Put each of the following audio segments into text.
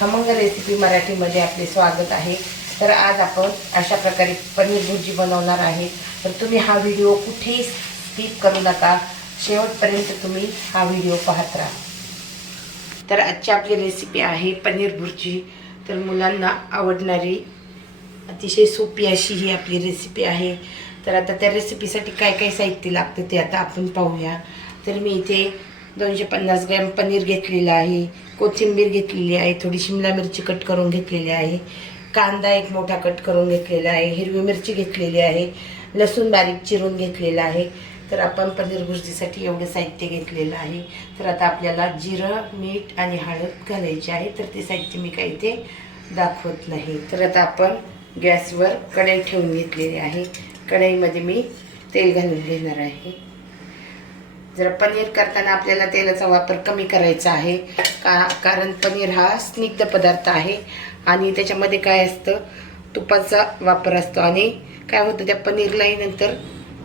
खमंग रेसिपी मराठीमध्ये आपले स्वागत आहे. तर आज आपण अशा प्रकारे पनीर भुर्जी बनवणार आहे. तर तुम्ही हा व्हिडिओ कुठेही स्किप करू नका. शेवटपर्यंत तुम्ही हा व्हिडिओ पाहत राहा. तर आजची आपली रेसिपी आहे पनीर भुर्जी. तर मुलांना आवडणारी अतिशय सोपी अशी ही आपली रेसिपी आहे. तर आता त्या रेसिपीसाठी काय काय साहित्य लागतं ते आता आपण पाहूया. तर मी इथे दोनशे पन्नास ग्रॅम पनीर घेतलेलं आहे. कोथिंबीर घेतलेली आहे. थोडी शिमला मिरची कट करून घेतलेली आहे. कांदा एक मोठा कट करून घेतलेला आहे. हिरवी मिरची घेतलेली आहे. लसूण बारीक चिरून घेतलेला आहे. तर आपण पनीर भुर्जीसाठी एवढं साहित्य घेतलेलं आहे. तर आता आपल्याला जिरं मीठ आणि हळद घालायची आहे. तर ते साहित्य मी काही ते दाखवत नाही. तर आता आपण गॅसवर कढई ठेवून घेतलेली आहे. कढईमध्ये मी तेल घालून घेणार आहे. जर पनीर करताना आपल्याला तेलाचा वापर कमी करायचा आहे का कारण पनीर हा स्निग्ध पदार्थ आहे आणि त्याच्यामध्ये काय असतं? तुपाचा वापर असतो आणि काय होतं त्या पनीरलाही नंतर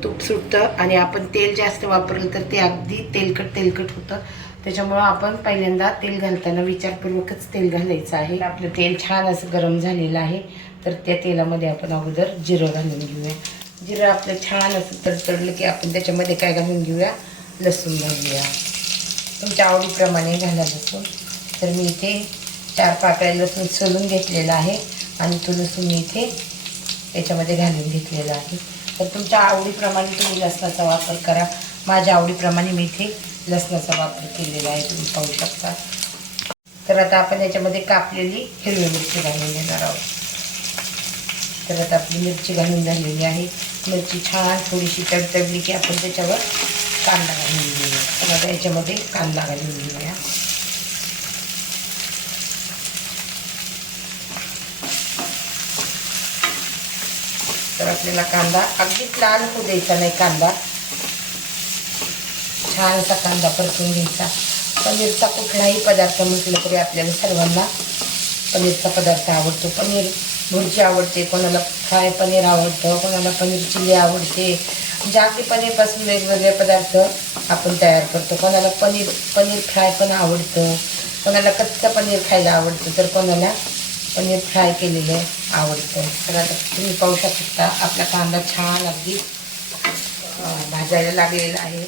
तूप सुटतं आणि आपण तेल जास्त वापरलं तर ते अगदी तेलकट तेलकट होतं. त्याच्यामुळं आपण पहिल्यांदा तेल घालताना विचारपूर्वकच तेल घालायचं आहे. आपलं तेल छान असं गरम झालेलं आहे. तर त्या तेलामध्ये आपण अगोदर जिरं घालून घेऊया. जिरं आपलं छान असं तडतडलं की आपण त्याच्यामध्ये काय घालून घेऊया? लसूण घालूया. तुमच्या आवडीप्रमाणे घाला लसूण. तर मी इथे चार पाकळ्या लसूण सोलून घेतलेला आहे आणि तो लसूण मी इथे याच्यामध्ये घालून घेतलेला आहे. तर तुमच्या आवडीप्रमाणे तुम्ही लसणाचा वापर करा. माझ्या आवडीप्रमाणे मी इथे लसणाचा वापर केलेला आहे. तुम्ही पाहू शकता. तर आता आपण याच्यामध्ये कापलेली हिरवी मिरची घालून घेणार आहोत. तर आता आपली मिरची घालून झालेली आहे. मिरची छान थोडीशी तडतडली की आपण त्याच्यावर कांदा घालून घेऊया पण आता याच्यामध्ये कांदा घालून घेऊया तर आपल्याला कांदा अगदीच लाल होऊ द्यायचा नाही कांदा. छानसा कांदा परतून घ्यायचा. पनीरचा कुठलाही पदार्थ म्हटलं तरी आपल्याला सर्वांना पनीरचा पदार्थ आवडतो. पनीर भुर्जी आवडते कोणाला फ्राय पनीर आवडतं कोणाला पनीर चिली आवडते. जास्ती पनीरपासून वेगवेगळे पदार्थ आपण तयार करतो. कोणाला पनीर पनीर फ्राय पण आवडतं. कोणाला कच्चं पनीर खायला आवडतं तर कोणाला पनीर फ्राय केलेलं आवडतं. तर आता तुम्ही पाहू शकता आपला कांदा छान अगदी भाजायला लागलेला आहे.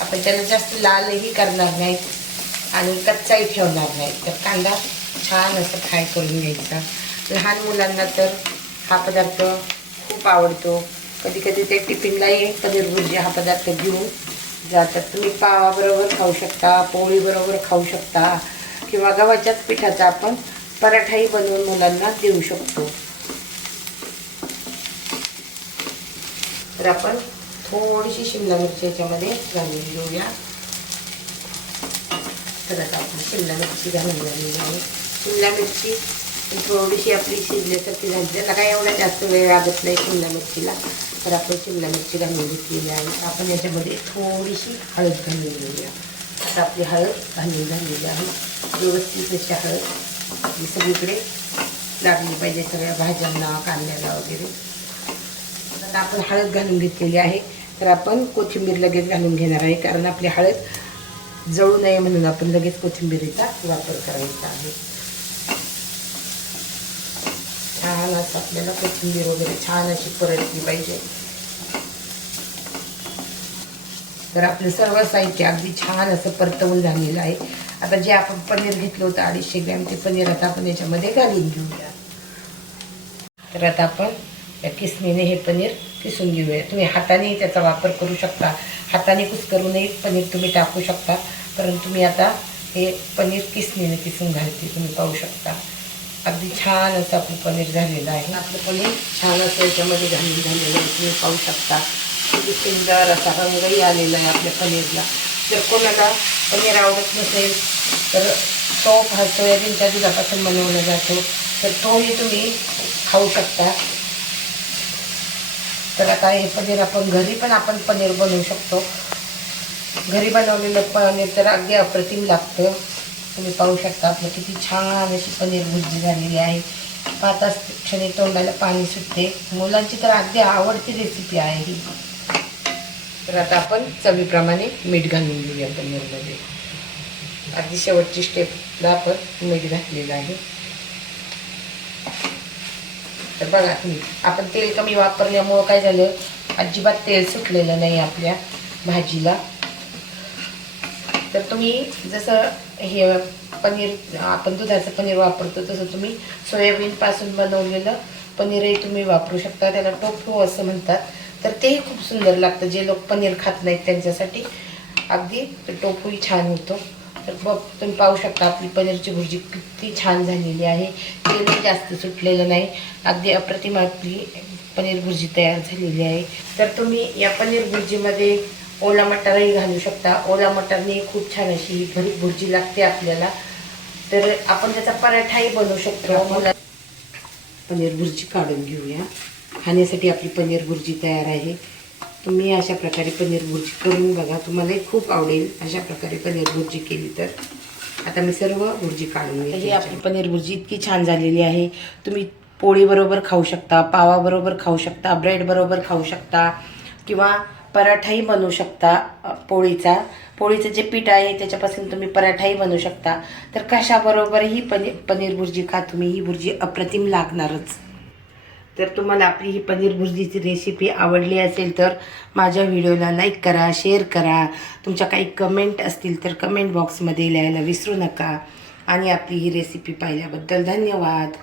आपण त्याला जास्त लालही करणार नाहीत आणि कच्चाही ठेवणार नाहीत. तर कांदा छान असं फ्राय करून घ्यायचा. लहान मुलांना तर हा पदार्थ खूप आवडतो. कधी कधी ते टिफिनलाही पनीर भुर्जी हा पदार्थ घेऊन जातात तुम्ही पावाबरोबर खाऊ शकता पोळीबरोबर खाऊ शकता किंवा गव्हाच्याच पिठाचा आपण पराठाही बनवून मुलांना देऊ शकतो. तर आपण थोडीशी शिमला मिरची याच्यामध्ये घालून घेऊया. तर आता आपण शिमला मिरची घालून झालेली आहे. शिमला मिरची थोडीशी आपली शिजल्यासारखी झाली. त्याला काय एवढा जास्त वेळ लागत नाही शिमला मिरचीला. तर आपण शिमला मिरची घालून घेतलेली आहे. आपण याच्यामध्ये थोडीशी हळद घालून घेऊया. आता आपली हळद घालून झालेली आहे. व्यवस्थित अशी हळद ही सगळीकडे लागली पाहिजे सगळ्या भाज्यांना कांद्याला वगैरे. आता आपण हळद घालून घेतलेली आहे. तर आपण कोथिंबीर लगेच घालून घेणार आहे. कारण आपली हळद जळू नये म्हणून आपण लगेच कोथिंबीरीचा वापर करायचा आहे. छान असं आपल्याला कोथिंबीर वगैरे छान अशी परतली पाहिजे. तर आपलं सर्व साहित्य अगदी छान असं परतवून झालेलं आहे. आता जे आपण पनीर घेतलं होतं अडीचशे ग्रॅम ते पनीर आता आपण याच्यामध्ये घालून घेऊया. तर आता आपण या किसणीने हे पनीर किसून घेऊया. तुम्ही हाताने त्याचा वापर करू शकता. हाताने कुस्करूनही पनीर तुम्ही टाकू शकता. परंतु मी आता हे पनीर किसणीने किसून घालते तुम्ही पाहू शकता. अगदी छान असं आपलं पनीर झालेलं आहे. आपलं पनीर छान असं याच्यामध्ये घालून झालेलं आहे. तुम्ही पाहू शकता. किती सुंदर असा रंगही आलेला आहे आपल्या पनीरला. जर कोणाला पनीर आवडत नसेल तर तो हा सोयाबीनच्या दुधापासून बनवला जातो. तर तोही तुम्ही खाऊ शकता. तर आता हे पनीर आपण घरी पण आपण पनीर बनवू शकतो. घरी बनवलेलं पनीर तर अगदी अप्रतिम लागतं. तुम्ही पाहू शकता आपलं किती छान अशी पनीर भुर्जी झालेली आहे. पाच क्षणी तोंडाला पाणी सुटते. मुलांची तर अगदी आवडती रेसिपी आहे ही. तर आता आपण चवीप्रमाणे मीठ घालून घेऊया पनीरमध्ये. अगदी शेवटची स्टेपला आपण मीठ घातलेलं आहे. तर बघा तुम्ही आपण तेल कमी वापरल्यामुळं काय झालं? अजिबात तेल सुटलेलं नाही आपल्या भाजीला. तर तुम्ही जसं हे पनीर आपण दुधाचं पनीर वापरतो तसं तुम्ही सोयाबीनपासून बनवलेलं पनीरही तुम्ही वापरू शकता. त्याला टोफू असं म्हणतात. तर तेही खूप सुंदर लागतं. जे लोक पनीर खात नाहीत त्यांच्यासाठी अगदी टोफूही छान होतो. तर बघ तुम्ही पाहू शकता आपली पनीरची भुर्जी किती छान झालेली आहे. तेलही जास्त सुटलेलं नाही. अगदी अप्रतिम आपली पनीर भुर्जी तयार झालेली आहे. तर तुम्ही या पनीर भुर्जीमध्ये ओला मटारही घालू शकता. ओला मटारने खूप छान अशी भरीत भुर्जी लागते आपल्याला. तर आपण त्याचा पराठाही बनवू शकतो. मला पनीर भुर्जी काढून घेऊया. खाण्यासाठी आपली पनीर भुर्जी तयार आहे. तुम्ही अशा प्रकारे पनीर भुर्जी करून बघा. तुम्हालाही खूप आवडेल अशा प्रकारे पनीर भुर्जी केली तर. आता मी सर्व भुर्जी काढून घेते ही आपली पनीर भुर्जी इतकी छान झालेली आहे. तुम्ही पोळीबरोबर खाऊ शकता पावाबरोबर खाऊ शकता ब्रेडबरोबर खाऊ शकता किंवा पराठाही बनवू शकता पोळीचा. पोळीचं जे पीठ आहे त्याच्यापासून तुम्ही पराठाही बनवू शकता. तर कशाबरोबरही पनीर पनीर भुर्जी खा तुम्ही ही भुर्जी अप्रतिम लागणारच. तर तुम्हाला आपली ही पनीर भुर्जीची रेसिपी आवडली असेल तर माझ्या व्हिडिओला लाईक करा शेअर करा. तुमच्या काही कमेंट असतील तर कमेंट बॉक्समध्ये लिहायला विसरू नका. आणि आपली ही रेसिपी पाहिल्याबद्दल धन्यवाद.